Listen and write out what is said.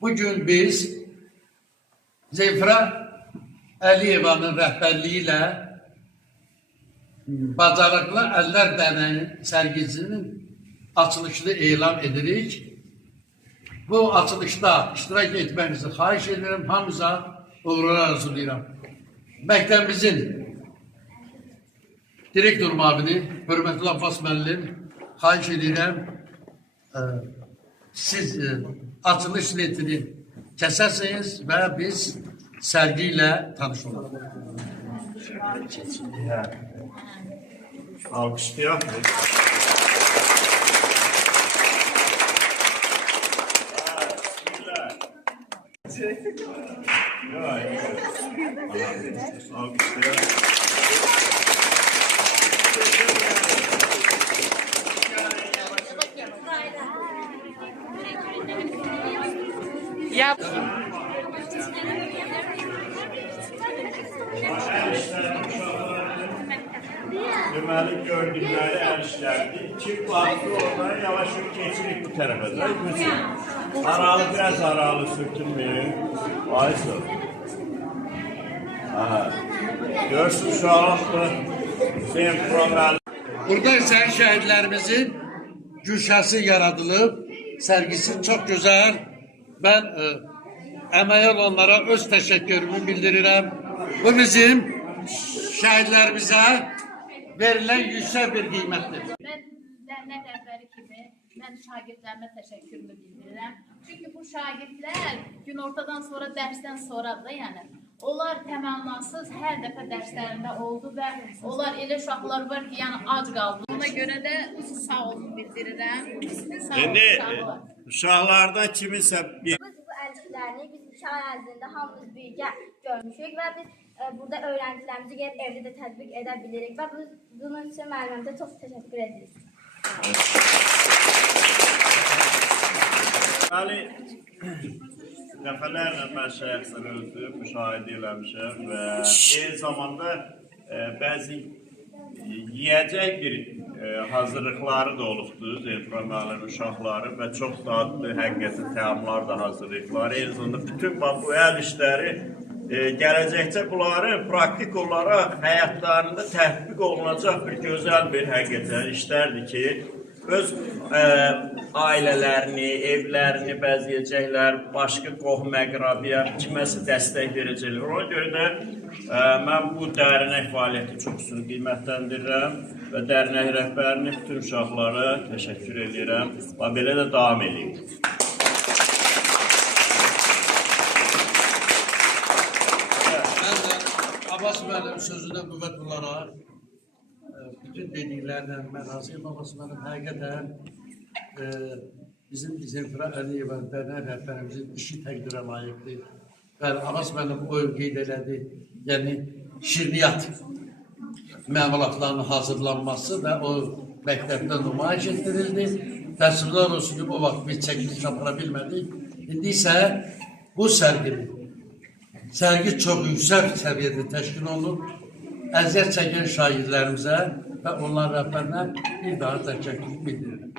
Bugün biz Zeyfira Əliyevanın rəhbərliyi Bacarıqlı Əllər Dərneği sərgisinin açılışını elan edirik. Bu açılışda iştirak etmenizi xahiş ederim. Hamıza uğurlar arzulayıram. Məktəbimizin direktor müavini Hörmətli Abbas müəllim xahiş edirəm. Siz açılış letrini kəsərsiniz və biz sərgiyle tanış olalım. Alkışlayalım. Yap. Deməli gördükləri əl işlərdir. İki farklı oradan yavaş geçirik bu tarafa da. Aralı biraz aralı sürtünmeyin. Ayısın. Aha. Görsün şu anlı. Hüseyin Proməli. Burada ise şehitlerimizin güşəsi yaradılıb. Sergisi çok güzel. Ben emeğe olanlara öz teşekkürümü bildirirəm. Bu bizim şehitlerimize verilen yüksek bir kıymettir. Ben dernek rəhbəri kimi ben şagirdlərimə təşəkkürümü bildirirəm. Çünkü bu şagirdlər gün ortadan sonra dərsdən sonra da yəni onlar təmənnasız hər dəfə dərslərində oldu və onlar elə uşaqlar var ki, yəni ac qaldı. Ona görə də sağ olun bildirirəm. Sağ olun uşaqlar. Uşaqlardan kiminsə bir... Biz bu elçilerini biz 2 ay ərzində hamımız birgə görmüşük və biz burada öğrencilerimizi gelip evde de tətbiq edə bilirik və bunun üçün müəllimimizə çox təşəkkür edirik. Ali, dəfələrlə mən şəxsən özüm müşahidə eləmişəm və eyni zamanda bəzi yiyəcək bir hazırlıqları da olubdur Zeyfira müəllim uşaqları və çox dadlı həqiqətən təamlar da hazırlayıblar. Eyni zamanda bütün bu əl işləri gələcəkcə bunları praktik olaraq həyatlarında tətbiq olunacaq bir gözəl bir həqiqətən işlərdir ki, öz ailələrini, evlərini bəzəyəcəklər, başqa qohum-əqrabiyə kiməsə dəstək verəcəklər. Ona görə də mən bu dərnək fəaliyyəti çox üstün qiymətləndirirəm və dərnək rəhbərini bütün uşaqlara təşəkkür edirəm və belə də davam edeyim. Abbas müəllim sözüne qüvvət olaraq bütün dediklərindən mən razıyım. Abbas müəllim həqiqətən bizim Zeyfira Əliyeva dərnək rəhbərimizin işi təqdirə layiqdir. Və Abbas müəllim o qeyd elədi, yəni şirniyyat məmulatlarının hazırlanması və o məktəbdə nümayiş etdirildi. Təəssüflər olsun ki, o vaxt biz çəkiliş apara bilmədik. İndi isə bu sergi çok yüksek seviyede teşkil olunur. Əziyyət çəkən şairlərimizə və onların rəhbərinə bir daha təşəkkür bildirirəm.